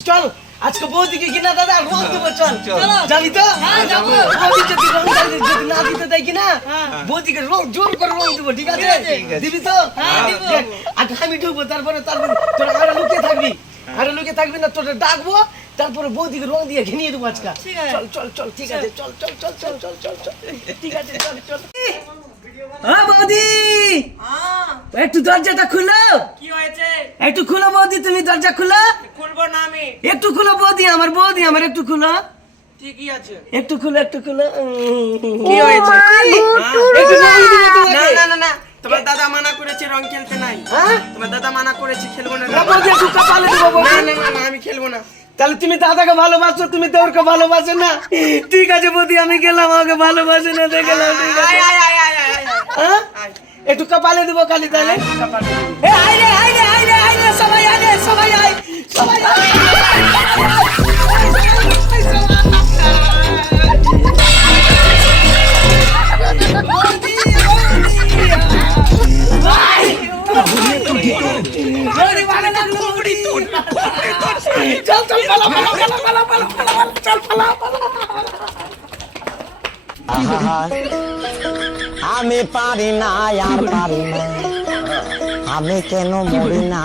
চল আজকে বৌদিকে কিনা দাদা রং দেবো চল যাবি তো যাবো। বৌদি যদি রং যদি না দিতে দেয় কিনা বৌদিকে রং জোর করে রং দেবো ঠিক আছে দিবি তো দিব। দেখ, আগে আমি ঢুকবো তারপরে তোরা আরে লুকিয়ে থাকবি আরে লুকিয়ে থাকবি না তোরা ডাকবো তারপরে বৌদিকে রং দিয়ে ঘিনিয়ে দেবো আজকে ঠিক আছে। চল চল চল ঠিক আছে চল চল চল চল চল চল চল ঠিক আছে চল চল হ্যাঁ বৌদি একটু দরজাটা খুলো কি হয়েছে? একটু খুলো বৌদি তুমি দরজা খুলো খুলবো না আমি। একটু খুলো বৌদি আমার একটু খুলো ঠিকই আছে। একটু খুলো কি হয়েছে? একটু রং দিবে না তোমাকে। না না না, তোমার দাদা মানা করেছে রং খেলতে নাই। হ্যাঁ? তোমার দাদা মানা করেছে খেলবো না। না বৌদি একটু কপালে দেবো বৌদি। না না না না, আমি খেলবো না। তাহলে তুমি দাদাকে ভালোবাসো তুমি দেওরকে ভালোবাসো না ঠিক আছে বৌদি আমি গেলাম আমাকে ভালোবাসে না দেখলাম ঠিক আছে আয় আয় আয় আয় আয় আয়। হ্যাঁ? আয়। একটু কপালে দেবো খালি তাহলে কপালে দেবো। এ আয় রে সবাই আয় রে সবাই আয় সবাই আয় বৌদি ভালো লাগলো বৌদি চল চল চল আমি পারি না আর পারি না আমি কেন মরি না